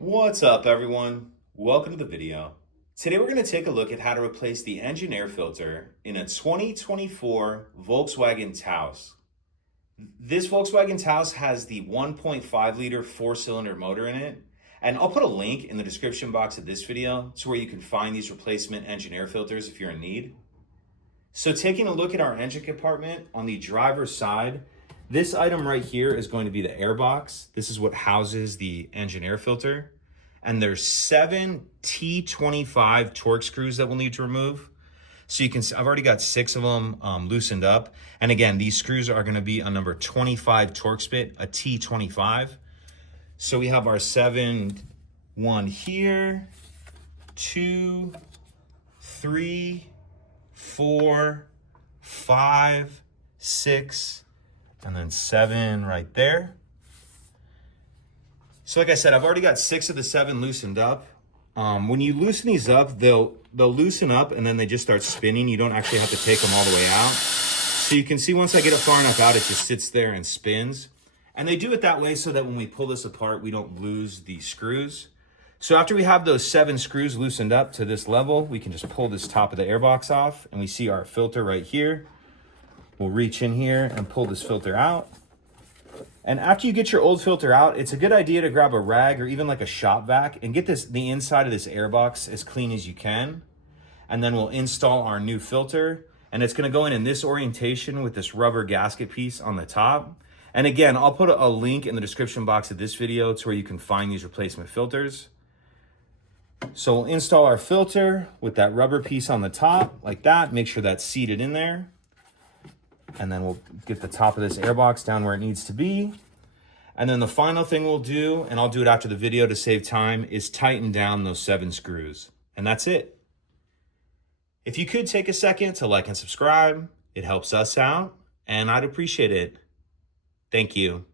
What's up, everyone? Welcome to the video. Today we're going to take a look at how to replace the engine air filter in a 2024 Volkswagen Taos. This Volkswagen Taos has the 1.5 liter four-cylinder motor in it, and I'll put a link in the description box of this video to where you can find these replacement engine air filters if you're in need. So taking a look at our engine compartment on the driver's side, this item right here is going to be the airbox. This is what houses the engine air filter. And there's 7 T25 Torx screws that we'll need to remove. So you can see, I've already got 6 of them loosened up. And again, these screws are gonna be a number 25 Torx bit, a T25. So we have our 7, 1 here, 2, 3, 4, 5, 6, and then 7 right there. So like I said, I've already got 6 of the 7 loosened up. When you loosen these up, they'll loosen up and then they just start spinning. You don't actually have to take them all the way out. So you can see once I get it far enough out, it just sits there and spins. And they do it that way so that when we pull this apart, we don't lose the screws. So after we have those 7 screws loosened up to this level, we can just pull this top of the airbox off and we see our filter right here. We'll reach in here and pull this filter out. And after you get your old filter out, it's a good idea to grab a rag or even like a shop vac and get the inside of this airbox as clean as you can. And then we'll install our new filter. And it's gonna go in this orientation with this rubber gasket piece on the top. And again, I'll put a link in the description box of this video to where you can find these replacement filters. So we'll install our filter with that rubber piece on the top like that. Make sure that's seated in there. And then we'll get the top of this airbox down where it needs to be. And then the final thing we'll do, and I'll do it after the video to save time, is tighten down those 7 screws. And that's it. If you could take a second to like and subscribe, it helps us out, and I'd appreciate it. Thank you.